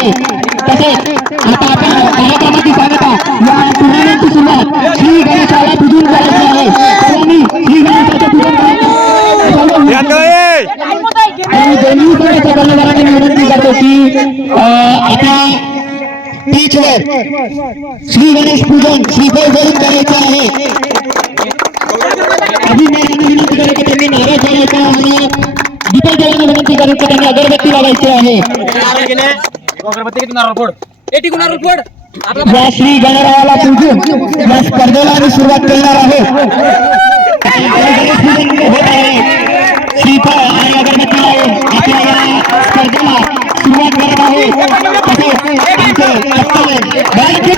आहे. तसेच आता आपण कार्यक्रमाची सांगता या टुर्नामेंटची सुरुवात श्री गणेशाला पूजून करायची आहे. सर्वांनी श्री गणेशाचं पूजन आणि विनंती करतो की आता पीचवर श्री गणेश पूजन श्रीफळ जरूर करायचं आहे. अभिनयाने विनंती करा की त्यांनी नारळ करायचा आणि दीपक विनंती करा की त्यांनी अगरबत्ती लावायची आहे. या श्री गणरायाला पूजून या स्पर्धेला आम्ही सुरुवात करणार आहोत आहे श्रीफळ आणि अगरबत्ती आपल्या या स्पर्धेला सुरुवात करत तसेच आमचे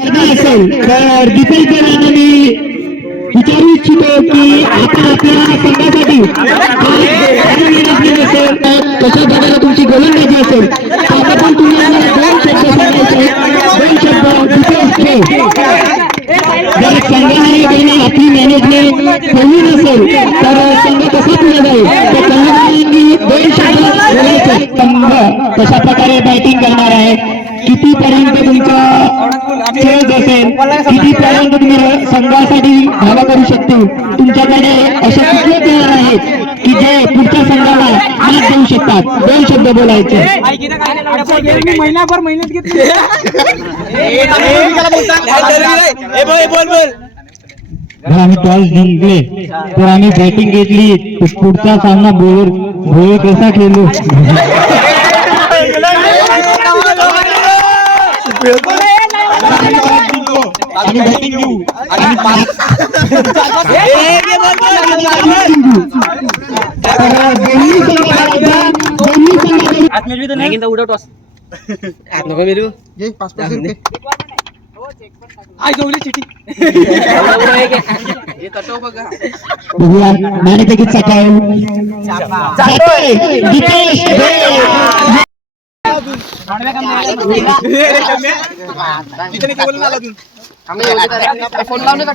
अभिनय असेल तर विचारू इच्छितो की आपण आपल्या संघासाठी काय नियोजन कशा प्रकारे तुमची गोलंदाजी असेल त्याबद्दल तुम्ही आम्हाला दोन शब्द सांगायचे दोन शब्द डिटेल्सचे जर संघाने त्यांनी आपली मॅनेजमेंट कमी नसेल तर संघ कसा पुढे जाईल? तर संघाने दोन शब्द बोलायचे. संघ कशा प्रकारे बॅटिंग करणार आहे? किती पर्यंत तुमचा खेळ असेल किती पर्यंत तुम्ही संघासाठी धावा करू शकता? तुमच्याकडे असे कुठले प्लेअर आहेत की जे पुढच्या संघाला मात देऊ शकतात? दोन शब्द बोलायचे. महिनाभर मेहनत घेतली आम्ही टॉस जिंकले. तर आम्ही बॅटिंग घेतली. पुढचा सामना बोर बोर कसा खेळलो? आणि बॅटिंग घेऊ. आणि तर दोन्ही संघाला दोन्ही संघाला बघूया फोन लावून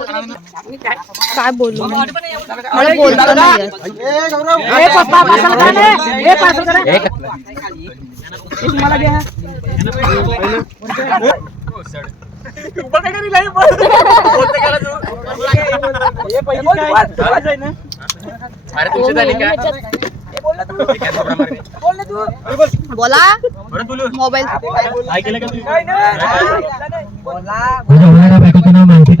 बोललो मी? मला बोलता नाही येत. बोला मोबाईल. माझ्या होणाऱ्या बॅटिंगचं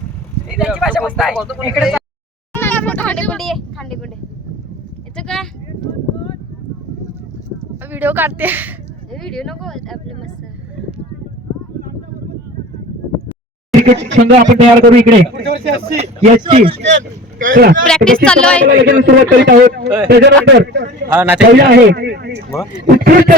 त्यामुळे घरात खांडेकुंडी आहे, खांडेकुंडी. काय व्हिडिओ काढते. व्हिडिओ नको आपले मस्त. क्रिकेट संघ आपण तयार करू इकडे. एस Practice चालू आहे. सुरुवात करीत आहोत. त्याच्यानंतर पहिलं आहे. उत्कृष्ट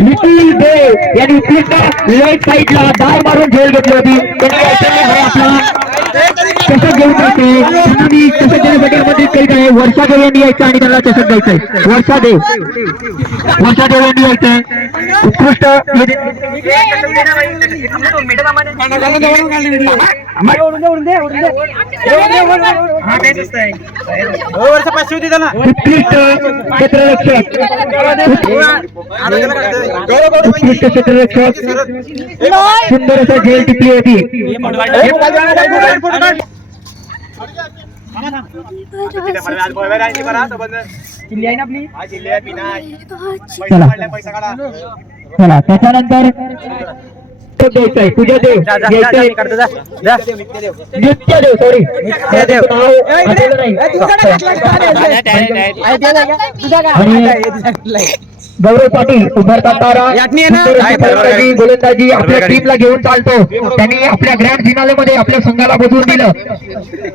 निखिल देव यांनी उत्कृष्ट लेफ्ट साईडला डाय मारून झेल घेतली होती. चषक घेऊन जाते? मी चषक देण्यासाठी आमंत्रित करीत आहे? वर्षा देव यांनी यायचं आणि त्यांना चषक द्यायचंय वर्षा देव वर्षा देव यांनी यायचंय. उत्कृष्ट. उत्कृष्ट. क्षेत्ररक्षक. उत्कृष्ट क्षेत्ररक्षक. सुंदर असं झेल टिपली होती चला चला त्याच्यानंतर तो द्यायचंय तुझ्या देव नृत्य देव सॉरी आणि गौरव पाटील उभारतात तारा यातनी आहे ना? सुंदर अशी फलंदाजी गोलंदाजी आपल्या टीमला घेऊन चालतो. त्यांनी आपल्या ग्रँड फिनालेमध्ये आपल्या संघाला बदलून दिलं.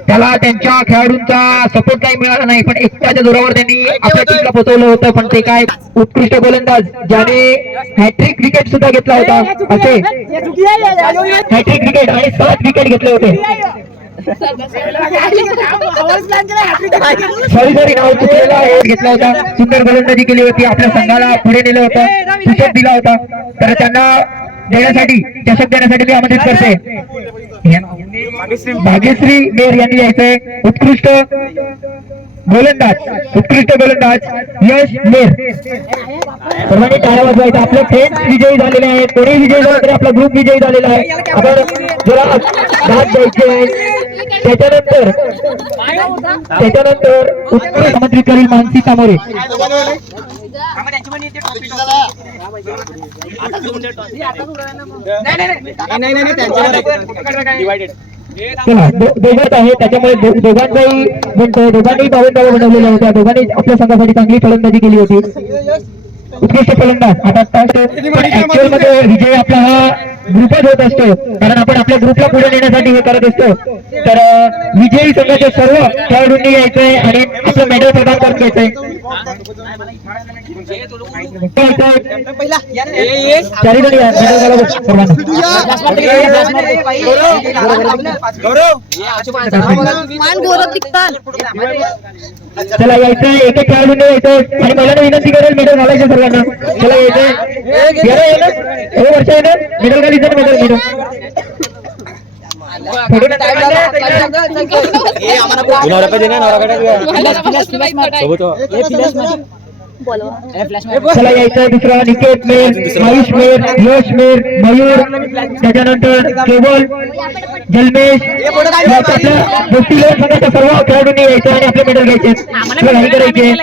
त्याला त्यांच्या खेळाडूंचा सपोर्ट काही मिळाला नाही पण एकट्याच्या जोरावर त्यांनी आपल्या टीमला पोहोचवलं होतं. पण ते काय उत्कृष्ट गोलंदाज ज्याने हॅट्रिक विकेट सुद्धा घेतला होता. असे हॅट्रिक विकेट आणि सात विकेट घेतले होते. सॉरी सॉरी नाव चुकलेलं आहे. घेतला होता. सुंदर गोलंदाजी केली होती. आपल्या संघाला पुढे नेलं होतं. चषक दिला होता. तर त्यांना देण्यासाठी चषक देण्यासाठी मी आमंत्रित करते. भाग्यश्री मेर यांनी यायचंय उत्कृष्ट गोलंदाज उत्कृष्ट गोलंदाज यश मेर सर्वांनी टाळ्या वाजवायचं. आपले फ्रेंड विजयी झालेले आहेत कोणी विजयी झाला तरी आपला ग्रुप विजयी झालेला आहे. आपण जरा दाद द्यायचे आहे त्याच्यानंतर त्याच्यानंतर उत्तर आमंत्रित मानसी सामोरे चला आहे त्याच्यामुळे दोघांचाही म्हणतो दोघांनी बावन्न बनवलेल्या होत्या. दोघांनी आपल्या संघासाठी चांगली फलंदाजी केली होती. उत्कृष्ट फलंदाज. आता ऍक्च्युअलमध्ये विजय आपला हा ग्रुपच होत असतो. कारण आपण आपल्या ग्रुपला पुढे नेण्यासाठी हे करत असतो. तर विजयी संघाच्या सर्व खेळाडूंनी यायचंय आणि आपलं मेडल प्रदान करून घ्यायचंय चारी जणी गौरव चला यायचं एक एक खेळाडूने यायचं आणि मला विनंती करेल मेडल घालायचं सर्वांना. चला यायचं येणं येणं हे वर्ष येणं मेडल घालीचं मेडल मेडल नवरा का देणार नवरा का सोबत चला यायचं दुसरा. निकेत मेर आयुष मेर यश मेर मयूर. त्याच्यानंतर केवल जल्मेश. गोष्टी लोक संघाच्या सर्व खेळाडूंनी यायचं आणि आपले मेडल घ्यायचे. करायचे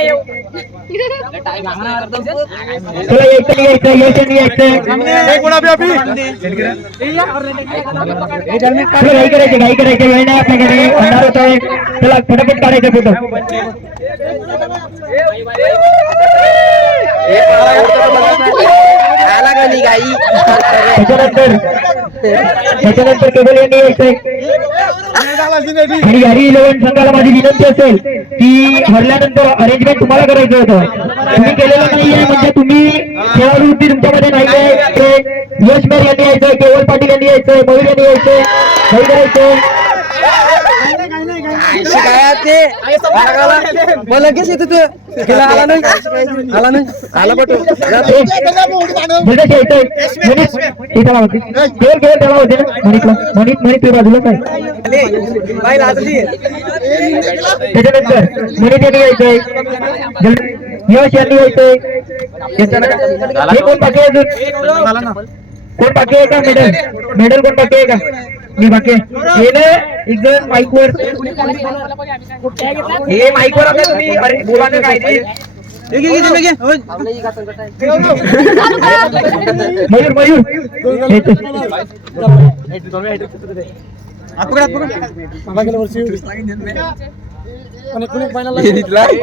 चला यायचं नाही यायचं. यायचं चला घाई करायचे घाई करायचे वेळ नाही आपल्याकडे अंधार होत आहे चला फटाफट काढायचा फोटो. त्याच्यानंतर त्याच्यानंतर केवळ यांनी आणि हरी इलेव्हन संघाला माझी विनंती असेल की हरल्यानंतर अरेंजमेंट तुम्हाला करायचं होतं. तुम्ही केलेलं नाहीये म्हणजे तुम्ही खेळाडू वृत्ती तुमच्यामध्ये नाही ते यश मेर यांनी यायचंय केवल पाटील यांनी यायचंय मयूर यांनी यायचंय काही करायचंय मनीष यायचंय मनीष हे त्याला होते. केवळ केवळ त्याला होते. ना मणिकला मणिक मणिक तुझ्या बाजूला काय त्याच्यानंतर मणिक यांनी यायचंय. यश यांनी यायचंय. कोण बाकी आहे कोण बाकी आहे का? मेडल? मेडल कोण बाकी आहे का? मी बाकी ना एक जण माईकवर हे माईकवर आता तुम्ही अरे बोला ना काय मयूर मयूर. हे ते.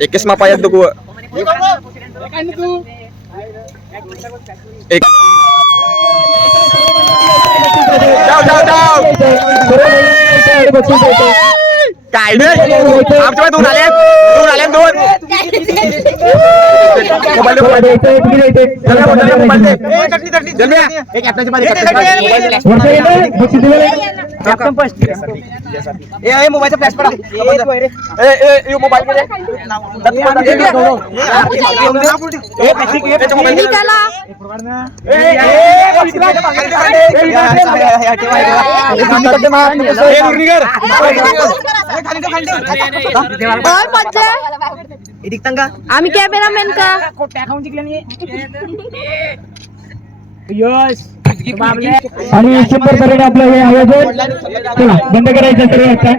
Ekis mapayag dugo. Ek. जाऊ, जाऊ, जाऊ. काय नाही आमच्या दोन आले दोन आले दोन मोबाईल दे, मोबाईल दे. इथे, इकडे, इथे. जल्म्या, जल्म्या, मोबाईल दे. जल्म्या. वर्षा येते बक्षीस दिलेलं आहे. मोबाईलचा फ्लॅश पडा ए, ए, ए, मोबाईल मध्ये. दत्त मोबाईल दे. ए, त्याच्या मोबाईल. निघाला ए, ए, ए, आहे. ए, इकडे आहे. ए, मुरलीधर. ओय, पज्जा. आम्ही कॅमेरामॅन का यश आणि शंभर पर्यंत आपलं हे आयोजन चला बंद करायचं सर्व आता.